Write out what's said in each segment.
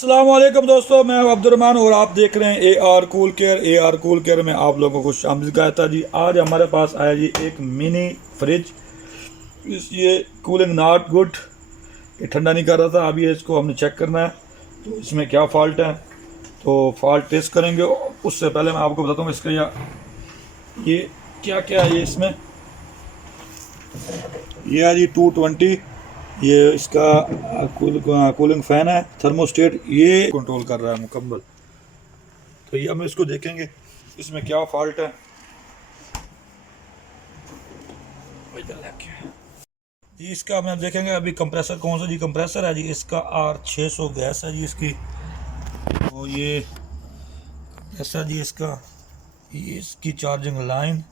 अस्सलाम वालेकुम दोस्तों, मैं हूं अब्दुर्रहमान और आप देख रहे हैं AR cool care. AR cool care में आप लोगों को खुशामदीद कहता जी। आज हमारे पास आया जी एक मिनी फ्रिज। ये कूलिंग नॉट गुड, ये ठंडा नहीं कर रहा था। अभी इसको हमने चेक करना है तो इसमें क्या फॉल्ट है, तो फॉल्ट टेस्ट करेंगे। उससे पहले मैं आपको बताता हूँ इसका ये क्या क्या है। ये इसमें ये है जी 220, ये इसका कूलिंग फैन है। थर्मोस्टेट ये कंट्रोल कर रहा है मुकम्मल। तो ये हम इसको देखेंगे इसमें क्या फॉल्ट है। जी इसका हम देखेंगे अभी कंप्रेसर कौन सा जी कंप्रेसर है जी, इसका R600 गैस है जी इसकी। तो ये कंप्रेसर जी इसका, ये इसकी चार्जिंग लाइन,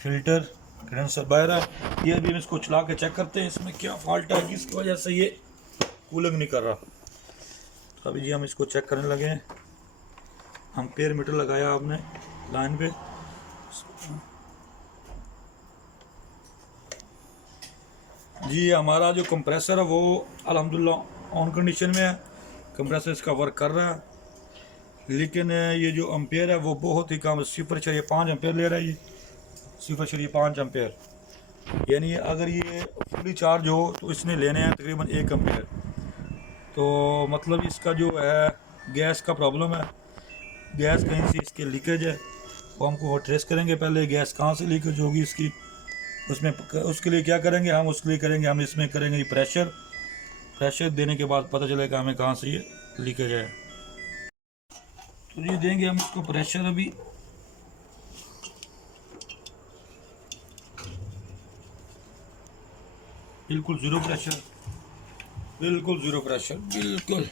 फिल्टर, कंडेंसर बाहर है। ये अभी हम इसको चला के चेक करते हैं इसमें क्या फॉल्ट है जिसकी वजह से ये कूलिंग नहीं कर रहा। तो अभी जी हम इसको चेक करने लगे हैं। एम्पेयर मीटर लगाया आपने लाइन पे। जी हमारा जो कंप्रेसर है वो अल्हम्दुलिल्लाह ऑन कंडीशन में है, कंप्रेसर इसका वर्क कर रहा है। लेकिन ये जो एम्पेयर है वो बहुत ही कम, 0.5 एम्पेयर ले रहा है। ये 0.5 एम्पेयर, यानी अगर ये फुली चार्ज हो तो इसने लेने हैं तकरीबन 1 एम्पेयर। तो मतलब इसका जो है गैस का प्रॉब्लम है, गैस कहीं से इसके लीकेज है। वो हमको ट्रेस करेंगे पहले गैस कहाँ से लीकेज होगी इसकी। उसके लिए क्या करेंगे हम, उसके लिए करेंगे हम इसमें करेंगे प्रेशर देने के बाद पता चलेगा हमें कहाँ से ये लीकेज है। तो ये देंगे हम इसको प्रेशर। अभी बिल्कुल ज़ीरो प्रेशर, बिल्कुल ज़ीरो प्रेशर, बिल्कुल।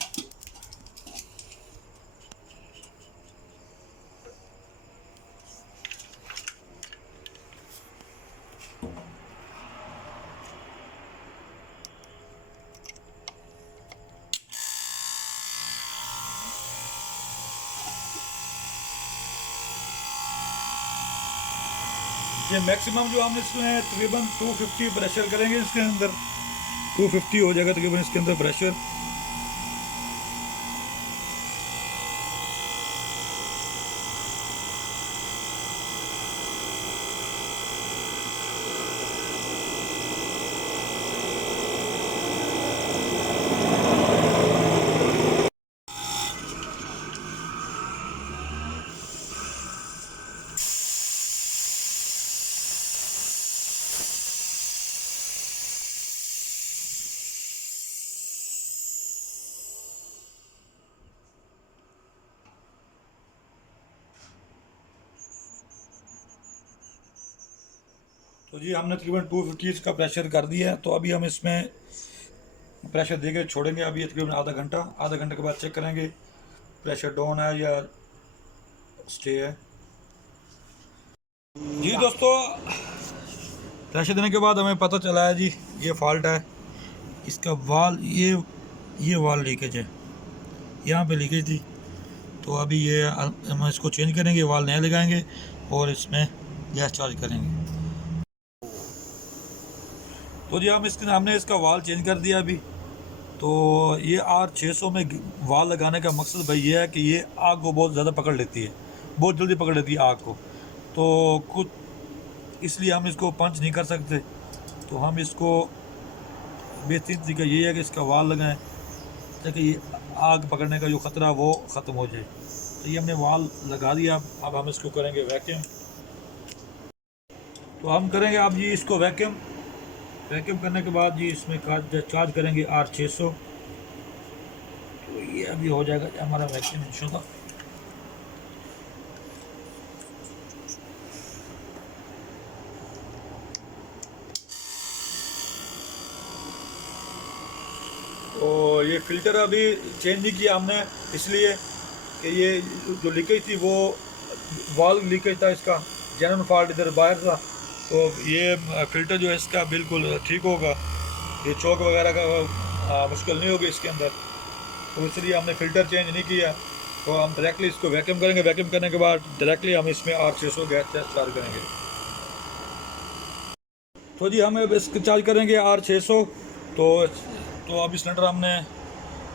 ये मैक्सिमम जो हम इसमें तकरीबन 250 प्रेशर करेंगे इसके अंदर, 250 हो जाएगा तकरीबन इसके अंदर प्रेशर। तो जी हमने तकरीबन 250 का प्रेशर कर दिया है। तो अभी हम इसमें प्रेशर देकर छोड़ेंगे अभी तकरीबन आधा घंटे के बाद चेक करेंगे प्रेशर डाउन है या स्टे है। जी दोस्तों, प्रेशर देने के बाद हमें पता चला है जी ये फॉल्ट है इसका वाल, ये वाल लीकेज है, यहाँ पे लीकेज थी। तो अभी ये हम इसको चेंज करेंगे, वाल नया लगाएंगे और इसमें गैस चार्ज करेंगे। तो जी हमने इसका वाल चेंज कर दिया अभी। तो ये R600 में वाल लगाने का मकसद भाई ये है कि ये आग को बहुत ज़्यादा पकड़ लेती है, बहुत जल्दी पकड़ लेती है आग को। तो कुछ इसलिए हम इसको पंच नहीं कर सकते। तो हम इसको बेहतरीन तरीका ये है कि इसका वाल लगाएं ताकि ये आग पकड़ने का जो ख़तरा है वो ख़त्म हो जाए। तो ये हमने वाल लगा दिया। अब हम इसको करेंगे वैक्यूम। तो हम करेंगे अब जी इसको वैक्यूम करने के बाद जी इसमें चार्ज करेंगे R600। तो ये अभी हो जाएगा हमारा वैक्यूम इंशाल्लाह। तो ये फ़िल्टर अभी चेंज नहीं किया हमने, इसलिए कि ये जो लीकेज थी वो वाल्व लीकेज था, इसका जेन्युइन फॉल्ट इधर बाहर था। तो ये फ़िल्टर जो है इसका बिल्कुल ठीक होगा, ये चौक वगैरह का मुश्किल नहीं होगी इसके अंदर। तो इसलिए हमने फ़िल्टर चेंज नहीं किया। तो हम डायरेक्टली इसको वैक्यूम करेंगे। वैक्यूम करने के बाद डायरेक्टली हम इसमें R600 गैस चार्ज करेंगे। तो जी हम अब इसको चार्ज करेंगे R600। तो अभी सिलेंडर हमने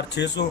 R600.